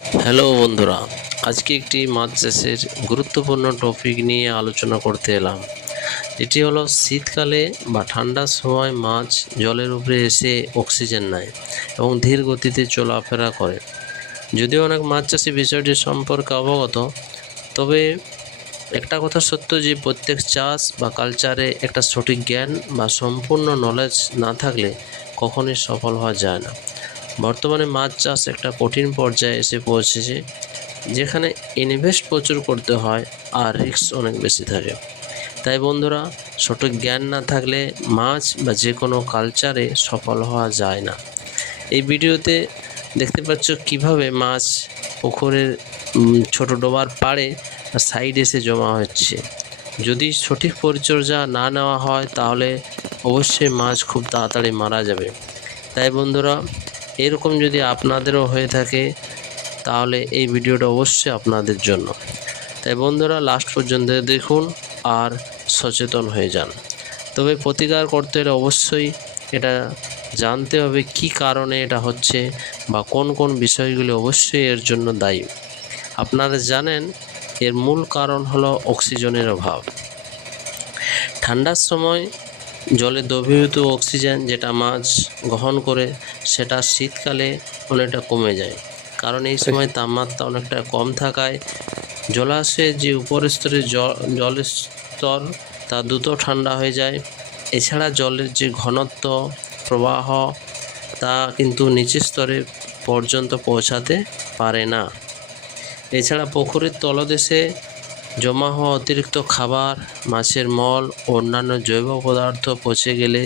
Hello বন্ধুরা, আজকে একটি মাছ চাষের গুরুত্বপূর্ণ টপিক নিয়ে আলোচনা করতে এলাম। এটি হলো শীতকালে বা ঠান্ডার সময় মাছ জলের উপরে এসে অক্সিজেন নেয় এবং ধীর গতিতে চলাফেরা করে। যদিও অনেক মাছ চাষি বিষয়টি সম্পর্কে অবগত, তবে একটা কথা সত্য যে প্রত্যেক চাষ বা কালচারে একটা সঠিক জ্ঞান বা সম্পূর্ণ নলেজ না থাকলে কখনোই সফল হওয়া যায় না। বর্তমানে মাছ চাষ একটা কঠিন পর্যায়ে এসে পৌঁছেছে, যেখানে ইনভেস্ট প্রচুর করতে হয় আর রিস্ক অনেক বেশি থাকে। তাই বন্ধুরা, সঠিক জ্ঞান না থাকলে মাছ বা যে কোনো কালচারে সফল হওয়া যায় না। এই ভিডিওতে দেখতে পাচ্ছ কিভাবে মাছ পুকুরের ছোট ডোবার পাড়ে বা সাইড এসে জমা হচ্ছে। যদি সঠিক পরিচর্যা না নেওয়া হয় তাহলে অবশ্যই মাছ খুব তাড়াতাড়ি মারা যাবে। তাই বন্ধুরা, এরকম যদি আপনাদেরও হয়ে থাকে তাহলে এই ভিডিওটা অবশ্যই আপনাদের জন্য। তাই বন্ধুরা, লাস্ট পর্যন্ত দেখুন আর সচেতন হয়ে যান। তবে প্রতিকার করতে হলে অবশ্যই এটা জানতে হবে কি কারণে এটা হচ্ছে বা কোন কোন বিষয়গুলি অবশ্যই এর জন্য দায়ী। আপনারা জানেন এর মূল কারণ হলো অক্সিজেনের অভাব। ঠান্ডার সময় জলে দ্রবীভূত অক্সিজেন যেটা মাছ গ্রহণ করে সেটা শীতকালে অনেকটা কমে যায়, কারণ এই সময় তাপমাত্রা অনেকটা কম থাকায় জলাশয়ের যে উপরের স্তরের জলের স্তর তা দ্রুত ঠান্ডা হয়ে যায়। এছাড়া জলের যে ঘনত্ব প্রবাহ তা কিন্তু নিচের স্তরে পর্যন্ত পৌঁছাতে পারে না। এছাড়া পুকুরের তলদেশে জমা হওয়া অতিরিক্ত খাবার, মাছের মল ও অন্যান্য জৈব পদার্থ পচে গেলে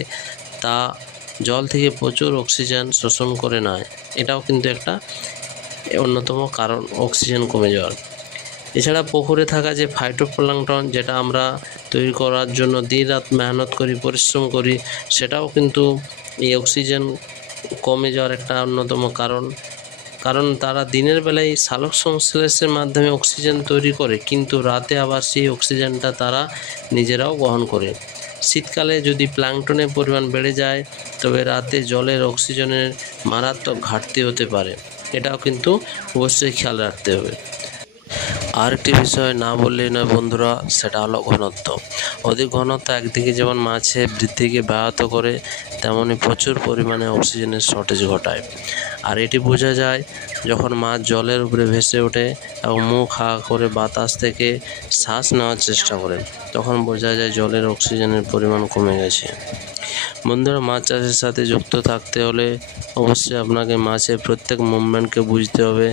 তা জল থেকে প্রচুর অক্সিজেন শোষণ করে নেয়। এটাও কিন্তু একটা অন্যতম কারণ অক্সিজেন কমে যাওয়ার। এছাড়া পুকুরে থাকা যে ফাইটোপ্ল্যাঙ্কটন যেটা আমরা তৈরি করার জন্য দিনরাত মেহনত করি, পরিশ্রম করি, সেটাও কিন্তু এই অক্সিজেন কমে যাওয়ার একটা অন্যতম কারণ তারা দিনের বেলায় সালোক সংশ্লেষের মাধ্যমে অক্সিজেন তৈরি করে, কিন্তু রাতে আবার সেই অক্সিজেনটা তারা নিজেরাও গ্রহণ করে। শীতকালে যদি প্ল্যাঙ্কটনের পরিমাণ বেড়ে যায় তবে রাতে জলের অক্সিজেনের মারাত্মক ঘাটতি হতে পারে। এটাও কিন্তু অবশ্যই খেয়াল রাখতে হবে। আরেকটি বিষয় না বললেই নয় বন্ধুরা, সেটা হলো ঘনত্ব। অধিক ঘনত্ব একদিকে যেমন মাছের বৃদ্ধিকে ব্যাহত করে, তেমনি প্রচুর পরিমাণে অক্সিজেনের শর্টেজ ঘটায়। আর এটি বোঝা যায় যখন মাছ জলের উপরে ভেসে ওঠে এবং মুখ হা করে বাতাস থেকে শ্বাস নেওয়ার চেষ্টা করে, তখন বোঝা যায় জলের অক্সিজেনের পরিমাণ কমে গেছে। বন্ধুরা, মাছ চাষের সাথে যুক্ত থাকতে হলে অবশ্যই আপনাকে মাছের প্রত্যেক মুভমেন্টকে বুঝতে হবে।